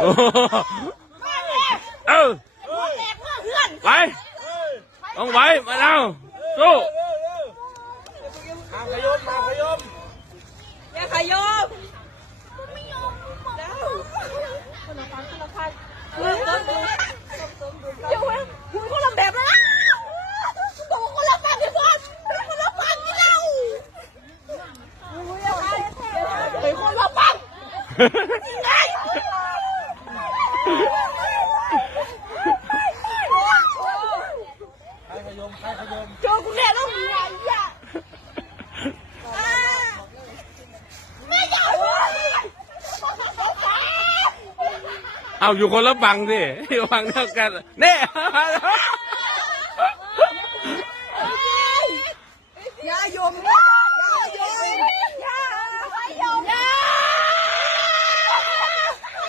ไปต้องไปมาแล้วสู้ขยมมามแขยม่ยอม่มเริ่มเม่มเมเริ่มเริ่มเริ่มเริ่มเริ่มเริ่มเร่มเริ่มเริ่มเริ่่เร่มเริ่มเริ่มเขยมครขยมโจกูนอ่ะเอาอยู่คนละบังสิฝั่งเี่ากันเน่